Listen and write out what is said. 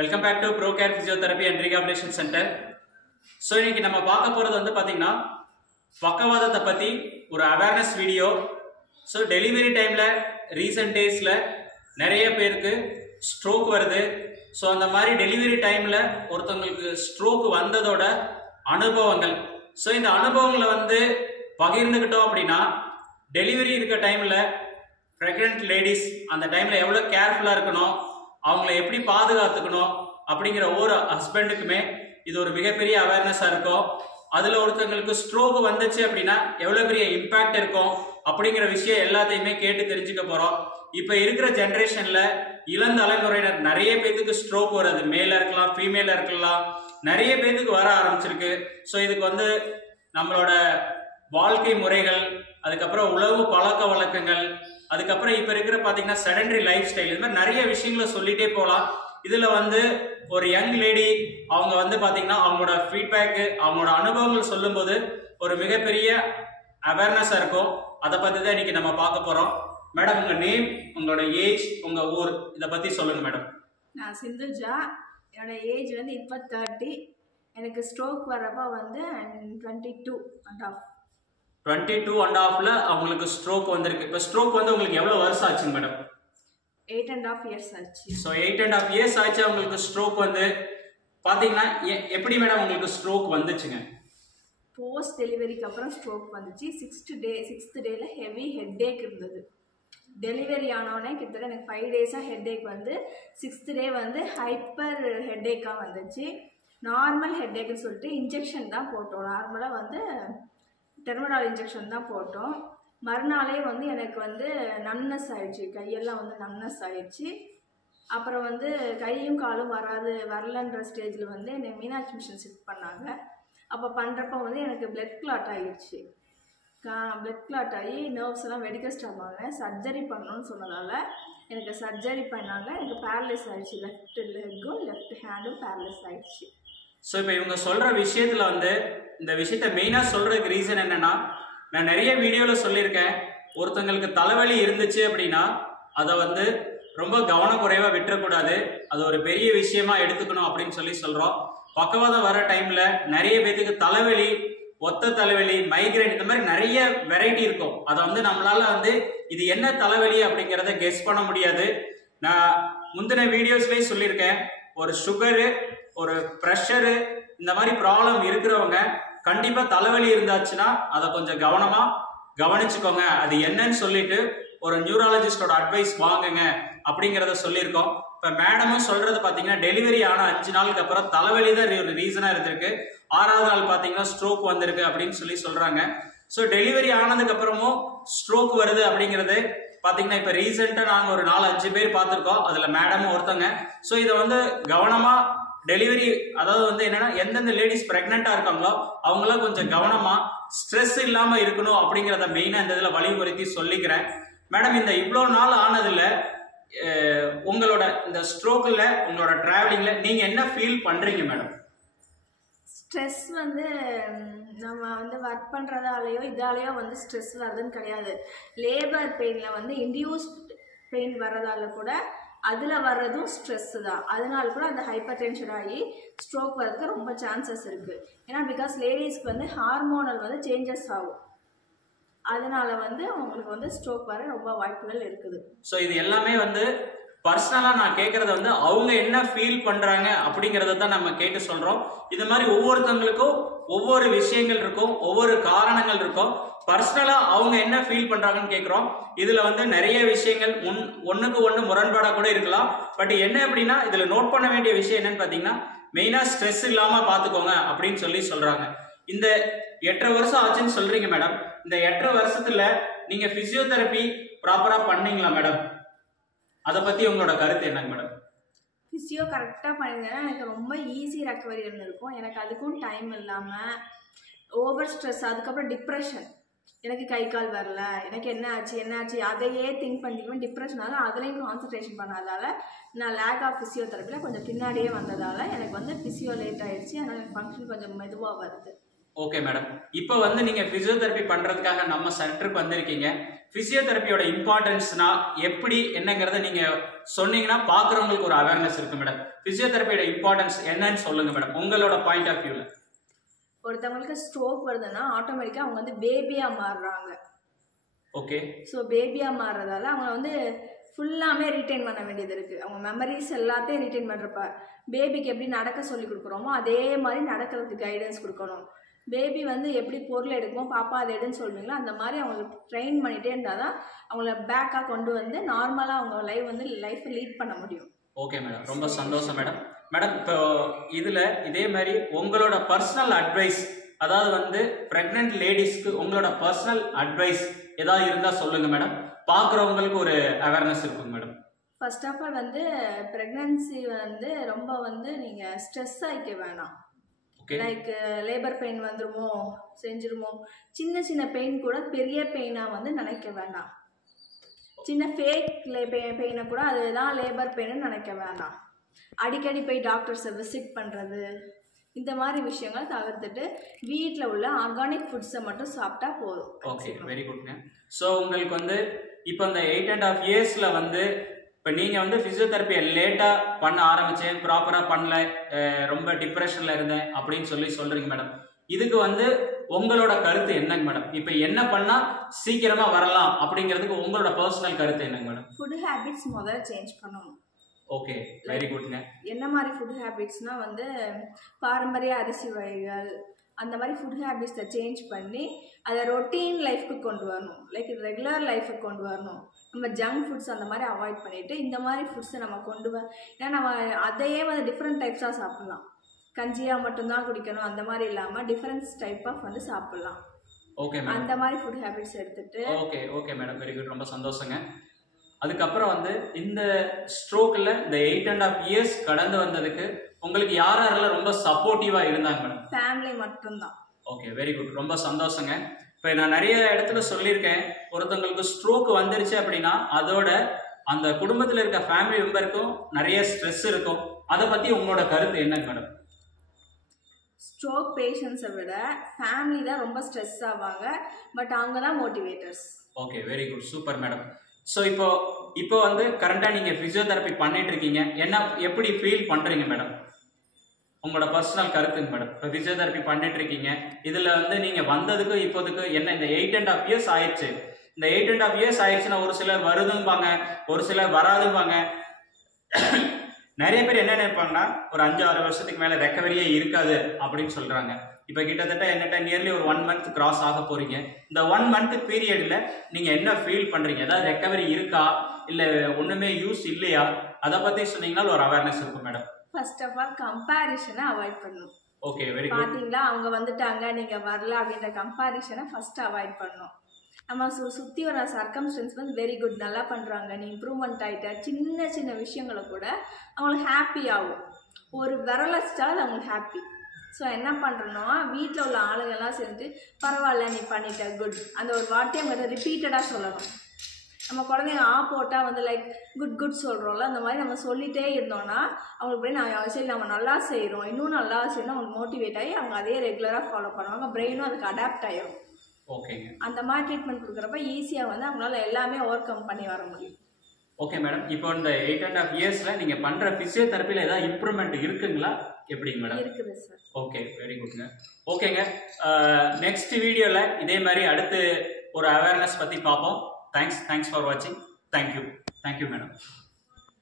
Welcome back to ProCare physiotherapy and rehabilitation centre. So இன்னைக்கு நம்ம பார்க்க போகிறது வந்து பார்த்தீங்கன்னா பக்கவாதத்தை பற்றி ஒரு அவேர்னஸ் வீடியோ. ஸோ டெலிவரி டைமில் ரீசெண்ட் டேஸில் நிறைய பேருக்கு ஸ்ட்ரோக் வருது. ஸோ அந்த மாதிரி டெலிவரி டைமில் ஒருத்தவங்களுக்கு ஸ்ட்ரோக் வந்ததோட அனுபவங்கள், ஸோ இந்த அனுபவங்களை வந்து பகிர்ந்துக்கிட்டோம் அப்படின்னா டெலிவரி இருக்க டைமில் ப்ரெக்னென்ட் லேடிஸ் அந்த டைமில் எவ்வளோ கேர்ஃபுல்லாக இருக்கணும், அவங்கள எப்படி பாதுகாத்துக்கணும் அப்படிங்கிற ஒவ்வொரு ஹஸ்பண்டுக்குமே இது ஒரு மிகப்பெரிய அவேர்னஸாக இருக்கும். அதில் ஒருத்தவங்களுக்கு ஸ்ட்ரோக் வந்துச்சு அப்படின்னா எவ்வளோ பெரிய இம்பேக்ட் இருக்கும் அப்படிங்கிற விஷயம் எல்லாத்தையுமே கேட்டு தெரிஞ்சுக்க போகிறோம். இப்போ இருக்கிற ஜென்ரேஷனில் இளந்தலைமுறையினர் நிறைய பேத்துக்கு ஸ்ட்ரோக் வருது. மேல இருக்கலாம், ஃபீமேல இருக்கலாம், நிறைய பேத்துக்கு வர ஆரம்பிச்சிருக்கு. ஸோ இதுக்கு வந்து நம்மளோட வாழ்க்கை முறைகள், அதுக்கப்புறம் உணவு பழக்க வழக்கங்கள், அதுக்கப்புறம் இப்போ இருக்கிற பார்த்தீங்கன்னா செடன்டரி லைஃப் ஸ்டைல், இது மாதிரி நிறைய விஷயங்களை சொல்லிட்டே போகலாம். இதில் வந்து ஒரு யங் லேடி அவங்க வந்து பார்த்தீங்கன்னா அவங்களோட ஃபீட்பேக்கு, அவங்களோட அனுபவங்கள் சொல்லும்போது ஒரு மிகப்பெரிய அவேர்னஸாக இருக்கும். அதை பற்றி தான் இன்னைக்கு நம்ம பார்க்க போகிறோம். மேடம், உங்கள் நேம், உங்களோட ஏஜ், உங்கள் ஊர், இதை பற்றி சொல்லுங்கள் மேடம். நான் சிந்துஜா. என்னோட ஏஜ் வந்து இப்போ 30. எனக்கு ஸ்ட்ரோக் வர்றப்போ வந்து 22.5. 22.5ல அவங்களுக்கு ஸ்ட்ரோக் வந்திருக்கு. இப்போ ஸ்ட்ரோக் வந்து உங்களுக்கு எவ்வளோ வருஷம் ஆச்சுங்க மேடம்? 8.5 years ஆச்சு. ஸோ 8.5 years ஆச்சு அவங்களுக்கு ஸ்ட்ரோக் வந்து. பார்த்தீங்கன்னா எப்படி மேடம் உங்களுக்கு ஸ்ட்ரோக் வந்துச்சுங்க? போஸ்ட் டெலிவரிக்கு அப்புறம் ஸ்ட்ரோக் வந்துச்சு. 6th டேல ஹெவி ஹெட்டேக் இருந்தது. டெலிவரி ஆனோடனே கிட்டத்தட்ட எனக்கு 5 days ஹெட்டேக் வந்து 6th day வந்து ஹைப்பர் ஹெட்டேக்காக வந்துச்சு. நார்மல் ஹெட்டேக்குன்னு சொல்லிட்டு இன்ஜெக்ஷன் தான் போட்டோம். நார்மலாக வந்து டெர்மடால் இன்ஜெக்ஷன் தான் போட்டோம். மறுநாளே வந்து எனக்கு வந்து நம்னஸ் ஆயிடுச்சு, கையெல்லாம் வந்து நம்னஸ் ஆயிடுச்சு. அப்புறம் வந்து கையும் காலும் வரலன்ற ஸ்டேஜில் வந்து என்னை மீனாட்சி மிஷன் ஷிஃப்ட் பண்ணாங்க. அப்போ பண்ணுறப்ப வந்து எனக்கு பிளட் கிளாட் ஆகிடுச்சு. பிளட் கிளாட் ஆகி நர்வ்ஸ் எல்லாம் மெடிக்கல் ஸ்டாப் ஆனேன். சர்ஜரி பண்ணணும்னு சொன்னதால் எனக்கு சர்ஜரி பண்ணாங்க. எனக்கு பேரலைஸ் ஆகிடுச்சு. லெஃப்ட் லெக்கும் லெஃப்ட் ஹேண்டும் பேரலைஸ் ஆகிடுச்சு. ஸோ இப்போ இவங்க சொல்கிற விஷயத்தில் வந்து இந்த விஷயத்த மெயினாக சொல்கிறதுக்கு ரீசன் என்னென்னா, நான் நிறைய வீடியோவில் சொல்லியிருக்கேன், ஒருத்தங்களுக்கு தலைவலி இருந்துச்சு அப்படின்னா அதை வந்து ரொம்ப கவனக்குறைவாக விட்டுறக்கூடாது, அது ஒரு பெரிய விஷயமா எடுத்துக்கணும் அப்படின்னு சொல்கிறோம். பக்கவாதம் வர டைமில் நிறைய பேத்துக்கு தலைவலி, ஒத்த தலைவலி, மைக்ரைன், இந்த மாதிரி நிறைய வெரைட்டி இருக்கும். அதை வந்து நம்மளால வந்து இது என்ன தலைவலி அப்படிங்கிறத கெஸ் பண்ண முடியாது. நான் முந்தின வீடியோஸ்லேயே சொல்லியிருக்கேன், ஒரு சுகரு, ஒரு ப்ரெஷரு, இந்த மாதிரி ப்ராப்ளம் இருக்கிறவங்க கண்டிப்பா தலைவலி இருந்தாச்சுன்னா அதை கொஞ்சம் கவனமா கவனிச்சுக்கோங்க, அது என்னன்னு சொல்லிட்டு ஒரு நியூராலஜிஸ்டோட அட்வைஸ் வாங்குங்க அப்படிங்கிறத சொல்லியிருக்கோம். இப்போ மேடமும் சொல்றது பார்த்தீங்கன்னா டெலிவரி ஆன 5 நாளுக்கு அப்புறம் தலைவலி தான் ஒரு ரீசனாக இருந்திருக்கு, 6வது நாள் பார்த்தீங்கன்னா ஸ்ட்ரோக் வந்திருக்கு அப்படின்னு சொல்றாங்க. ஸோ டெலிவரி ஆனதுக்கு அப்புறமும் ஸ்ட்ரோக் வருது அப்படிங்கிறது பார்த்தீங்கன்னா இப்போ ரீசெண்டாக நாங்கள் ஒரு 4-5 பேர் பார்த்துருக்கோம், அதில் மேடமும் ஒருத்தங்க. ஸோ இதை வந்து கவனமா டெலிவரி, அதாவது வந்து என்னன்னா எந்தெந்த லேடிஸ் பிரெக்னெண்டா இருக்காங்களோ அவங்களாம் கொஞ்சம் கவனமா ஸ்ட்ரெஸ் இல்லாம இருக்கணும் அப்படிங்கிறத மெயினா இந்த இதுல வலியுறுத்தி சொல்லிக்கிறேன். மேடம், இந்த இவ்வளோ நாள் ஆனதுல உங்களோட இந்த ஸ்ட்ரோக்ல, உங்களோட டிராவலிங்ல நீங்க என்ன ஃபீல் பண்றீங்க மேடம்? ஸ்ட்ரெஸ் வந்து நம்ம வந்து ஒர்க் பண்ணுறதாலேயோ இதாலேயோ வந்து ஸ்ட்ரெஸ் வருதுன்னு கிடையாது. லேபர் பெயினில் வந்து இன்டியூஸ்ட் பெயின் வர்றதால கூட அதில் வர்றதும் ஸ்ட்ரெஸ்ஸு தான். அதனால கூட அந்த ஹைப்பர் டென்ஷன் ஆகி ஸ்ட்ரோக் வரதுக்கு ரொம்ப சான்சஸ் இருக்குது. ஏன்னா பிகாஸ் லேடிஸ்க்கு வந்து ஹார்மோனல் வந்து சேஞ்சஸ் ஆகும், அதனால வந்து அவங்களுக்கு வந்து ஸ்ட்ரோக் வர ரொம்ப வாய்ப்புகள் இருக்குது. ஸோ இது எல்லாமே வந்து பர்சனலாக நான் கேட்குறத வந்து அவங்க என்ன ஃபீல் பண்ணுறாங்க அப்படிங்கிறத தான் நம்ம கேட்டு சொல்கிறோம். இது மாதிரி ஒவ்வொருத்தவங்களுக்கும் ஒவ்வொரு விஷயங்கள் இருக்கும், ஒவ்வொரு காரணங்கள் இருக்கும். பர்சனலாக அவங்க என்ன ஃபீல் பண்ணுறாங்கன்னு கேட்குறோம். இதில் வந்து நிறைய விஷயங்கள் ஒன்றுக்கு ஒன்று முரண்பாடாக கூட இருக்கலாம். பட் என்ன அப்படின்னா இதில் நோட் பண்ண வேண்டிய விஷயம் என்னன்னு பார்த்தீங்கன்னா மெயினாக ஸ்ட்ரெஸ் இல்லாமல் பார்த்துக்கோங்க அப்படின்னு சொல்கிறாங்க. இந்த 8.5 வருஷம் ஆச்சுன்னு சொல்கிறீங்க மேடம். இந்த 8.5 வருஷத்தில் நீங்கள் ஃபிசியோதெரப்பி ப்ராப்பராக பண்ணீங்களா மேடம்? அதை பற்றி உங்களோட கருத்து என்னங்க மேடம்? ஃபிசியோ கரெக்டாக பண்ணியிருந்தேன்னா எனக்கு ரொம்ப ஈஸி ரெக்கவரி இருக்கும். எனக்கு அதுக்கும் டைம் இல்லாமல் ஓவர் ஸ்ட்ரெஸ், அதுக்கப்புறம் டிப்ரெஷன், எனக்கு கை கால் வரல, எனக்கு என்ன ஆச்சு அதையே திங்க் பண்ணிக்குவேன். டிப்ரெஷனால அதுலேயும் கான்சன்ட்ரேஷன் பண்ணாதால நான் லேக் ஆஃப் ஃபிசியோதெரப்பியில் கொஞ்சம் பின்னாடியே வந்ததால் எனக்கு வந்து ஃபிசியோ லேட் ஆகிடுச்சு. அதனால் எனக்கு ஃபங்க்ஷன் கொஞ்சம் மெதுவாக வருது. ஓகே மேடம், இப்போ வந்து நீங்கள் ஃபிசியோதெரப்பி பண்ணுறதுக்காக நம்ம சென்டருக்கு வந்திருக்கீங்க. பிசியோதெரப்பியோட இம்பார்ட்டன்ஸ்னா எப்படி என்னங்கிறத நீங்க சொன்னீங்கன்னா பாக்குறவங்களுக்கு ஒரு அவேர்னஸ் இருக்கு மேடம். பிசியோதெரப்பியோட இம்பார்ட்டன்ஸ் என்னன்னு சொல்லுங்க மேடம், உங்களோட பாயிண்ட் ஆஃப் வியூல. ஒருத்தவங்களுக்கு ஸ்ட்ரோக் வருதுன்னா ஆட்டோமேட்டிக்கா அவங்க வந்து பேபியா மாறுறாங்க. ஓகே. ஸோ பேபியா மாறுறதால அவங்க வந்து ஃபுல்லாமே ரீட்டைன் பண்ண வேண்டியது இருக்கு. அவங்க மெமரிஸ் எல்லாத்தையும் ரீட்டைன் பண்றப்ப பேபிக்கு எப்படி நடக்க சொல்லி கொடுக்குறோமோ அதே மாதிரி நடக்கிறதுக்கு கைடன்ஸ் கொடுக்கணும். பேபி வந்து எப்படி பொருள் எடுக்குமோ பாப்பா அதை எடுன்னு சொல்லுவீங்களோ அந்த மாதிரி அவங்களுக்கு ட்ரெயின் பண்ணிகிட்டே இருந்தால் தான் அவங்கள பேக்காக கொண்டு வந்து நார்மலாக அவங்க லைஃப்பை லீட் பண்ண முடியும். ஓகே மேடம், ரொம்ப சந்தோஷம் மேடம். மேடம் இப்போ இதில் இதே மாதிரி உங்களோட பர்சனல் அட்வைஸ், அதாவது வந்து ப்ரெக்னென்ட் லேடிஸ்க்கு உங்களோட பர்சனல் அட்வைஸ் ஏதாவது இருந்தால் சொல்லுங்கள் மேடம், பார்க்குறவங்களுக்கு ஒரு அவேர்னஸ் இருக்குங்க மேடம். ஃபர்ஸ்ட் ஆஃப் ஆல் வந்து ப்ரெக்னன்சி வந்து ரொம்ப வந்து நீங்கள் ஸ்ட்ரெஸ் ஆகிக்க வேணாம். லைக் லேபர் பெயின் வந்துருமோ செஞ்சிருமோ, சின்ன சின்ன பெயின் கூட பெரிய பெயினாக வந்து நினைக்க வேண்டாம். சின்ன ஃபேக் பெயினை கூட அதுதான் லேபர் பெயின்னு நினைக்க வேண்டாம். அடிக்கடி போய் டாக்டர்ஸை விசிட் பண்ணுறது இந்த மாதிரி விஷயங்களை தவிர்த்துட்டு வீட்டில் உள்ள ஆர்கானிக் ஃபுட்ஸை மட்டும் சாப்பிட்டா போதும். Okay, very குட்ங்க. ஸோ உங்களுக்கு வந்து இப்போ இந்த 8.5 இயர்ஸில் வந்து இப்போ நீங்கள் வந்து ஃபிசியோதெரப்பியை லேட்டாக பண்ண ஆரம்பித்தேன், ப்ராப்பராக பண்ணல, ரொம்ப டிப்ரெஷனில் இருந்தேன் அப்படின்னு சொல்கிறீங்க மேடம். இதுக்கு வந்து உங்களோட கருத்து என்னங்க மேடம்? இப்போ என்ன பண்ணால் சீக்கிரமாக வரலாம் அப்படிங்கிறதுக்கு உங்களோட பர்சனல் கருத்து என்னங்க மேடம்? ஃபுட் ஹேபிட்ஸ் முதல்ல சேஞ்ச் பண்ணணும். ஓகே, வெரி குட்ங்க. என்ன மாதிரி ஃபுட் ஹேபிட்ஸ்னால் வந்து பாரம்பரிய அரிசி வகைகள் அந்த மாதிரி ஃபுட் ஹேபிட்ஸை சேஞ்ச் பண்ணி அதை ரொட்டீன் லைஃப்க்கு கொண்டு வரணும். லைக் ரெகுலர் லைஃபுக்கு கொண்டு வரணும். நம்ம ஜங்க் ஃபுட்ஸ் அந்த மாதிரி அவாய்ட் பண்ணிவிட்டு இந்த மாதிரி ஃபுட்ஸை நம்ம கொண்டு ஏன்னா நம்ம அதையே வந்து டிஃப்ரெண்ட் டைப்ஸாக சாப்பிட்லாம். கஞ்சியாக மட்டும்தான் குடிக்கணும் அந்த மாதிரி இல்லாமல் டிஃப்ரெண்ட்ஸ் டைப் ஆஃப் வந்து சாப்பிட்லாம். ஓகே மேடம், அந்த மாதிரி ஃபுட் ஹேபிட்ஸ் எடுத்துகிட்டு. Okay okay madam, very good, ரொம்ப சந்தோஷங்க. அதுக்கப்புறம் வந்து இந்த ஸ்ட்ரோக்கில் இந்த 8.5 இயர்ஸ் கடந்து வந்ததுக்கு உங்களுக்கு யாரெல்லாம் ரொம்ப சப்போர்ட்டிவாக இருந்தாங்க மேடம்? ஃபேமிலி மட்டும்தான். ஓகே, வெரி குட், ரொம்ப சந்தோஷங்க. இப்போ நான் நிறைய இடத்துல சொல்லியிருக்கேன், ஒருத்தவங்களுக்கு ஸ்ட்ரோக் வந்துருச்சு அப்படின்னா அதோட அந்த குடும்பத்தில் இருக்க ஃபேமிலி மெம்பருக்கும் நிறைய ஸ்ட்ரெஸ் இருக்கும். அதை பற்றி உங்களோட கருத்து என்னங்க மேடம்? ஸ்ட்ரோக் பேஷண்ட்ஸை விட ஃபேமிலி தான் ரொம்ப ஸ்ட்ரெஸ் ஆவாங்க, பட் அவங்க தான் motivators. Okay, very good, super madam. So இப்போ வந்து கரண்டாக நீங்கள் ஃபிசியோதெரப்பி பண்ணிட்டு இருக்கீங்க, எப்படி ஃபீல் பண்ணுறீங்க மேடம்? உங்களோட பர்சனல் கருத்துங்க மேடம். இப்போ ஃபிசியோதெரப்பி பண்ணிட்டு இருக்கீங்க, இதில் வந்து நீங்கள் வந்ததுக்கு இப்போதுக்கு என்ன, இந்த 8.5 இயர்ஸ் ஆயிடுச்சு. இந்த 8.5 இயர்ஸ் ஆயிடுச்சுன்னா ஒரு சிலர் வருதும்பாங்க, ஒரு சிலர் வராதும்பாங்க. நிறைய பேர் என்ன நினைப்பாங்கன்னா ஒரு 5-6 வருஷத்துக்கு மேலே ரெக்கவரியே இருக்காது அப்படின்னு சொல்கிறாங்க. இப்போ கிட்டத்தட்ட என்னட்ட நியர்லி ஒரு 1 மந்த் கிராஸ் ஆக போகிறீங்க. இந்த 1 மந்த் பீரியடில் நீங்கள் என்ன ஃபீல் பண்ணுறீங்க? ஏதாவது ரெக்கவரி இருக்கா, இல்லை ஒன்றுமே யூஸ் இல்லையா? அதை பற்றி சொன்னீங்கன்னா ஒரு அவேர்னஸ் இருக்கும் மேடம். ஃபர்ஸ்ட் ஆஃப் ஆல் கம்பேரிஷனை அவாய்ட் பண்ணணும். Okay, very good. பார்த்தீங்களா அவங்க வந்துட்டாங்க நீங்கள் வரல அப்படின்ற கம்பேரிஷனை ஃபர்ஸ்ட் அவாய்ட் பண்ணணும். நம்ம சுற்றி வர சர்க்கம்ஸ்டன்ஸ் வந்து வெரி குட், நல்லா பண்ணுறாங்க, நீ இம்ப்ரூவ்மெண்ட் ஆகிட்ட, சின்ன சின்ன விஷயங்களை கூட அவங்களுக்கு ஹாப்பி ஆகும். ஒரு விரலச்சிட்டால் அவங்களுக்கு ஹாப்பி. ஸோ என்ன பண்ணுறோன்னா வீட்டில் உள்ள ஆளுங்கள்லாம் சேர்ந்து பரவாயில்ல நீ பண்ணிட்ட குட் அந்த ஒரு வார்த்தையை அவங்க ரிப்பீட்டடாக சொல்லணும். நம்ம குழந்தைங்க போட்டால் வந்து லைக் குட் குட் சொல்கிறோம்ல, அந்த மாதிரி நம்ம சொல்லிகிட்டே இருந்தோம்னா அவங்களுக்கு போய் சரி நம்ம நல்லா செய்கிறோம், இன்னும் நல்லா செய்யணும், அவங்களுக்கு மோட்டிவேட் ஆகி அவங்க அதே ரெகுலராக ஃபாலோ பண்ணுவாங்க. பிரெயினும் அதுக்கு அடாப்ட் ஆகிடும். ஓகேங்க. அந்த மாதிரி ட்ரீட்மெண்ட் கொடுக்குறப்ப ஈஸியாக வந்து அவங்களால எல்லாமே ஓவர் கம் பண்ணி வர முடியும். ஓகே மேடம், இப்போ இந்த 8.5 இயர்ஸில் நீங்கள் பண்ணுற ஃபிசியோதெரப்பியில் ஏதாவது இம்ப்ரூவ்மெண்ட் இருக்குங்களா, எப்படிங்க மேடம்? இருக்குது சார். Okay, very குட்ங்க. ஓகேங்க, நெக்ஸ்ட் வீடியோவில் இதே மாதிரி அடுத்து ஒரு அவேர்னஸ் பற்றி பார்ப்போம். தேங்க்ஸ் ஃபார் வாட்சிங். Thank you madam.